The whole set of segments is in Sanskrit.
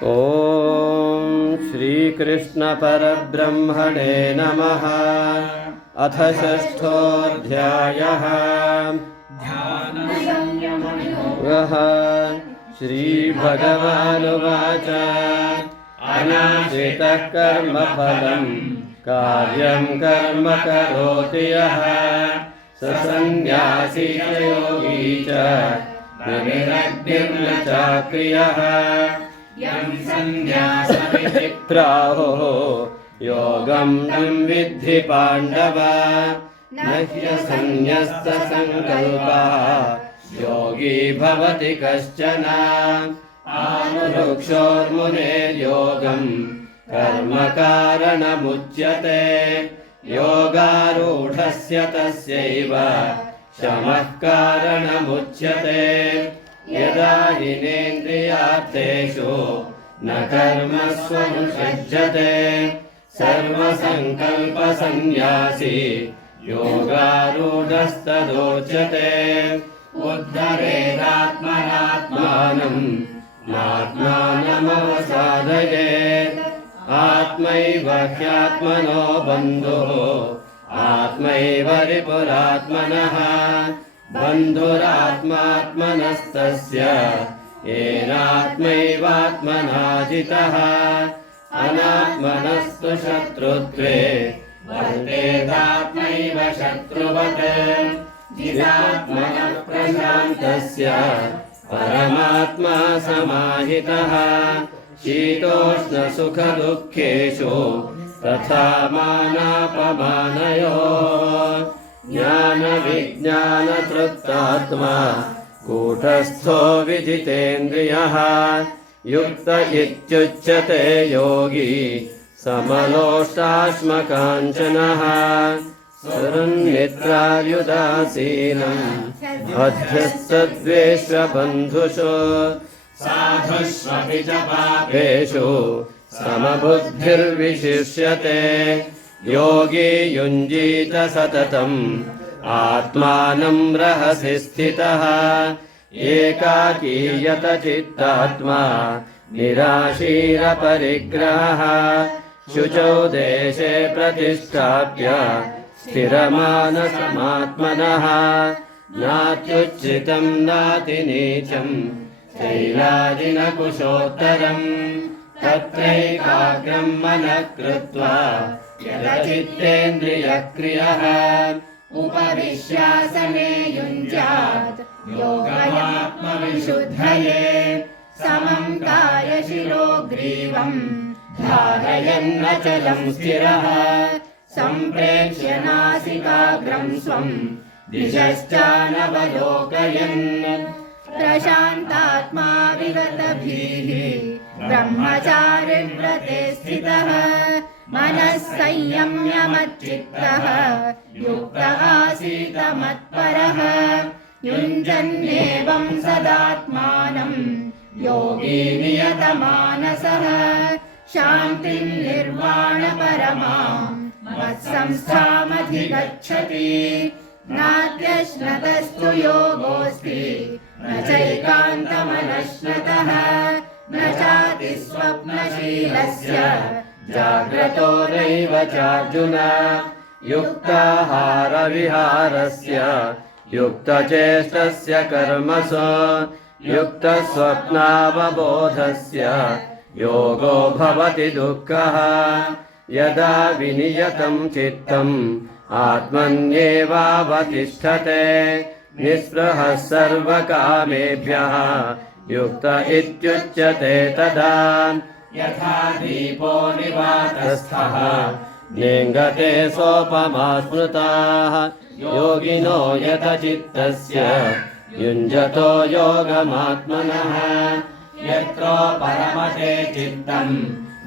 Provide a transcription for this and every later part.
ॐ श्रीकृष्णपरब्रह्मणे नमः। अथ षष्ठोऽध्यायः। श्रीभगवानुवाच अनाश्रितः कर्मफलं कार्यं कर्म करोति यः स सन्न्यासी च योगी च निर्विरग्निर्न चाक्रियः। यं सन्न्यासमिति प्राहुः योगं तं विद्धि पाण्डव न ह्यसन्न्यस्तसङ्कल्पः योगी भवति कश्चन। आमुरुक्षोर्मुनेर्योगं कर्म कारणमुच्यते योगारूढस्य तस्यैव शमः कारणमुच्यते। यदा हिनेन्द्रियार्थेषु न कर्मस्वनुषज्यते सर्वसङ्कल्पसन्न्यासी योगारूढस्तदोच्यते। उद्धरेदात्मनात्मानं नात्मानमवसादयेत् आत्मैव ह्यात्मनो बन्धुः आत्मैव रिपुरात्मनः। बन्धुरात्मात्मनस्तस्य येनात्मैवात्मना जितः। अनात्मनस्तु शत्रुत्वे वर्तेदात्मैव शत्रुवत्। जितात्मनः प्रशान्तस्य परमात्मा समाहितः। शीतोष्णसुखदुःखेषु तथा मानापमानयोः ज्ञानविज्ञानतृप्तात्मा कूटस्थो विजितेन्द्रियः। युक्त इत्युच्यते योगी समलोष्टाश्मकाञ्चनः। सुहृन्मित्रार्युदासीनं मध्यस्थद्वेष्वबन्धुषु साधुष्वपि च पापेषु समबुद्धिर्विशिष्यते। योगी युञ्जीत सततम् आत्मानं रहसि स्थितः। एकाकीयत चित्तात्मा निराशीरपरिग्रहः। शुचौ देशे प्रतिष्ठाप्य स्थिरमानसमात्मनः। नात्युच्छ्रितं नातिनीचं शैलाजिनकुशोत्तरम्। तत्रैकाग्रं मनः कृत्वा यतचित्तेन्द्रियक्रियः। उपविश्यासने युञ्जात् योगमात्मविशुद्धये। समं कायशिरो ग्रीवं धारयन्नचलं स्थिरः। सम्प्रेक्ष्य नासिकाग्रं स्वं दिशश्चानवलोकयन्। प्रशान्तात्मा विगतभीः ब्रह्मचारिव्रते स्थितः। मनः संयम्य मच्चित्तः युक्त आसीत मत्परः। युञ्जन्नेवं सदात्मानं योगी नियतमानसः। शान्तिं निर्वाणपरमां मत्संस्थामधिगच्छति। नात्यश्नतस्तु योगोऽस्ति न चैकान्तमनश्नतः। न चातिस्वप्नशीलस्य जाग्रतो नैव चार्जुन। युक्ताहारविहारस्य युक्तचेष्टस्य कर्मसु युक्तस्वप्नावबोधस्य योगो भवति दुःखः। यदा विनियतं चित्तम् आत्मन्येवावतिष्ठते निःस्पृहः सर्वकामेभ्यः युक्त इत्युच्यते तदा। यथा दीपो निवातस्थः नेङ्गते सोपमा स्मृताः। योगिनो यतचित्तस्य युञ्जतो योगमात्मनः। यत्रो परमते चित्तं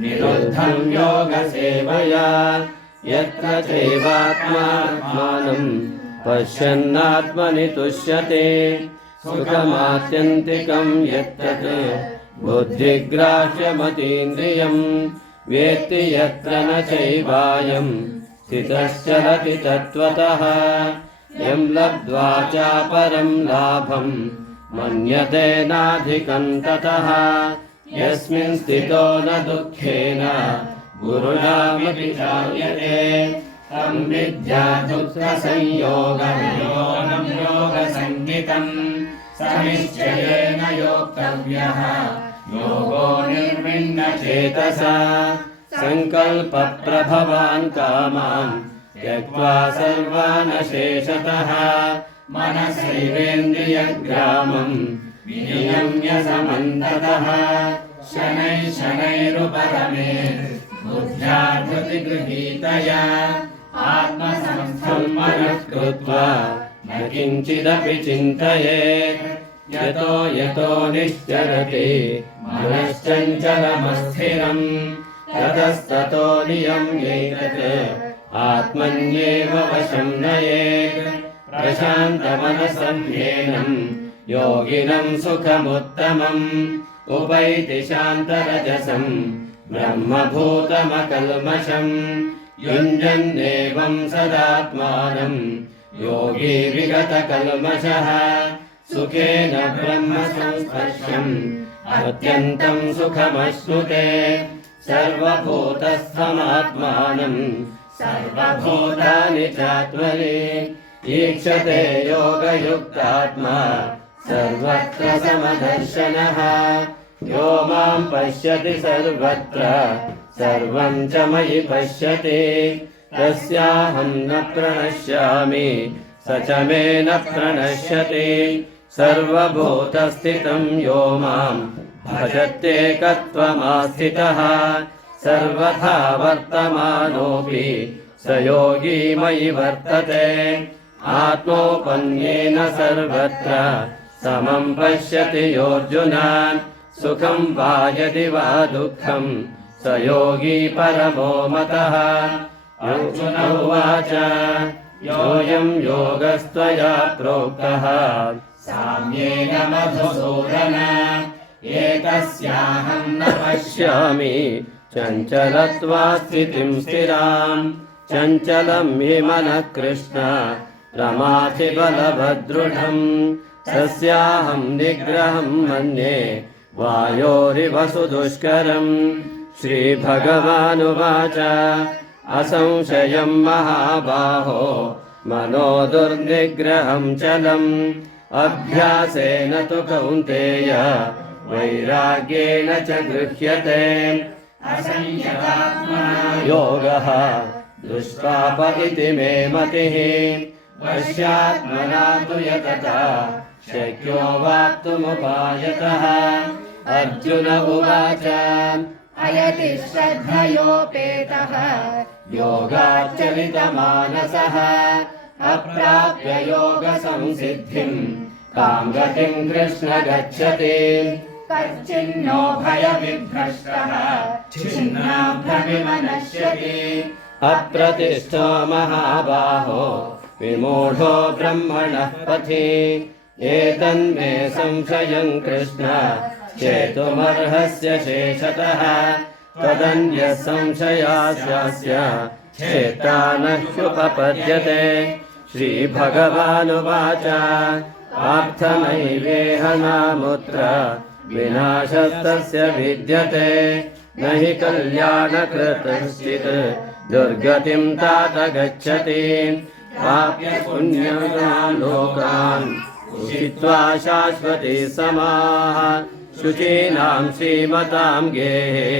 निरुद्धं योगसेवया। यत्र चैवात्मानं पश्यन्नात्मनि तुष्यते। सुखमात्यन्तिकं यत्तत् बुद्धिग्राह्यमतीन्द्रियं। वेत्ति यत्र न चैवायं स्थितश्चरति तत्त्वतः। यं लब्ध्वा चापरं लाभं मन्यते नाधिकं ततः। यस्मिन् स्थितो न दुःखेन गुरुणामपि चाल्यते तं विद्या दुःखसंयोगवियोगं योगसंज्ञितम् स निश्चयेन योक्तव्यः योगो निर्विण्णचेतसा सङ्कल्पप्रभवान् कामान् त्यक्त्वा सर्वान् शेषतः मनसैवेन्द्रियग्रामम् विनियम्य समन्ततः शनैः शनैरुपरमेत् बुद्ध्या धृतिगृहीतया आत्मसंस्थं मनः कृत्वा न किञ्चिदपि चिन्तयेत् यतो यतो निश्चरति मनश्चञ्चलमस्थिरम् ततस्ततो नियम्यैतत् आत्मन्येव वशं नयेत् प्रशान्तमनसंह्येनम् योगिनं सुखमुत्तमम् उपैति शान्तरजसम् ब्रह्मभूतमकल्मषम् युञ्जन्नेवं सदात्मानम् योगी विगतकल्मषः सुखेन ब्रह्मसंस्पर्शम् अत्यन्तं सुखमश्नुते सर्वभूतस्थमात्मानम् सर्वभूतानि चात्मनि ईक्षते योगयुक्तात्मा सर्वत्र समदर्शनः यो मां पश्यति सर्वत्र सर्वं च मयि पश्यति तस्याहं न प्रणश्यामि स च मे न प्रणश्यति सर्वभूतस्थितं यो मां भजत्येकत्वमास्थितः सर्वथा वर्तमानोऽपि स योगी मयि वर्तते आत्मोपन्येन सर्वत्र समं पश्यति योऽर्जुन सुखं वा यदि वा दुःखं स योगी परमो मतः अर्जुन उवाच योऽयं योगस्त्वया प्रोक्तः साम्येन मधुसूदन एतस्याहं न पश्यामि चञ्चलत्वास्थितिं स्थिराम् चञ्चलं हि मनः कृष्ण रमाति बलभद्रुढम् तस्याहं निग्रहं मन्ये वायोरिव सुदुष्करम् श्रीभगवानुवाच असंशयं महाबाहो मनो दुर्निग्रहं चलम् अभ्यासेन तु कौन्तेय वैराग्येण च गृह्यते योगः दुष्पाप इति मे मतिः वश्यात्मना तु यतता शक्यो वाप्तुमुपायतः अर्जुन उवाच अयति श्रद्धयोपेतः योगाच्चलितमानसः अप्राप्य योगसंसिद्धिं कां गतिं कृष्ण गच्छति कच्चिन्नो भयविभ्रष्टः छिन्नाभ्रमिमनश्यति अप्रतिष्ठो महाबाहो विमूढो ब्रह्मणः पथि एतन्मे संशयं कृष्ण चेतुमर्हस्य शेषतः तदन्यः संशयास्यास्य चेता न ह्युपपद्यते श्रीभगवानुवाच पार्थनैवेह नामुत्र विनाशस्तस्य विद्यते न हि कल्याणकृतश्चित् दुर्गतिं तात गच्छति प्राप्य पुण्यकान् लोकान् उषित्वा शाश्वती समाः शुचीनां श्रीमतां गेहे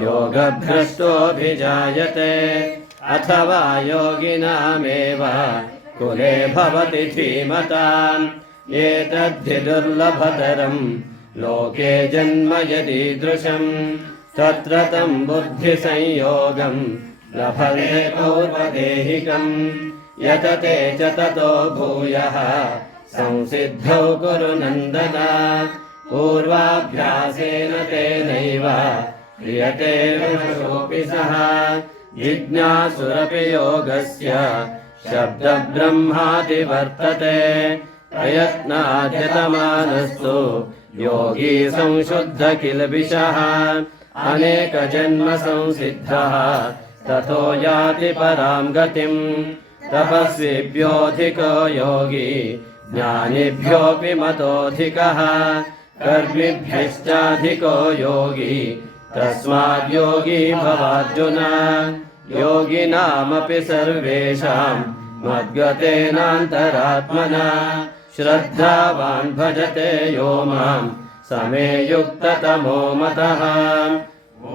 योगभ्रष्टोऽभिजायते अथवा योगिनामेव कुले भवति धीमताम् एतद्धि दुर्लभतरं लोके जन्म यदीदृशम् तत्र तं बुद्धिसंयोगं लभते पौर्वदेहिकम् यतते च ततो भूयः संसिद्धौ कुरु नन्दन पूर्वाभ्यासेन तेनैव क्रियते विमशोऽपि सः जिज्ञासुरपि योगस्य शब्दब्रह्मादि वर्तते प्रयत्नाद्यतमानस्तु योगी संशुद्ध किल्बिषः अनेकजन्म संसिद्धः ततो याति परां गतिम् तपस्विभ्योऽधिको योगी ज्ञानिभ्योऽपि मतोऽधिकः कर्मिभ्यश्चाधिको योगी तस्माद् योगी भवार्जुन योगिनामपि सर्वेषां मद्गतेनान्तरात्मना श्रद्धावान् भजते यो मां समे युक्ततमो मतः।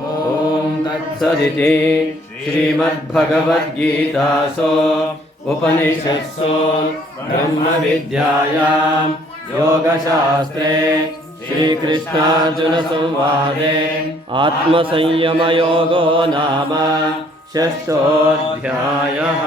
ॐ तत्सदिति श्रीमद्भगवद्गीतासु उपनिषत्सु ब्रह्मविद्यायां योगशास्त्रे श्रीकृष्णार्जुनसंवादे आत्मसंयमयोगो नाम 6. अध्यायः।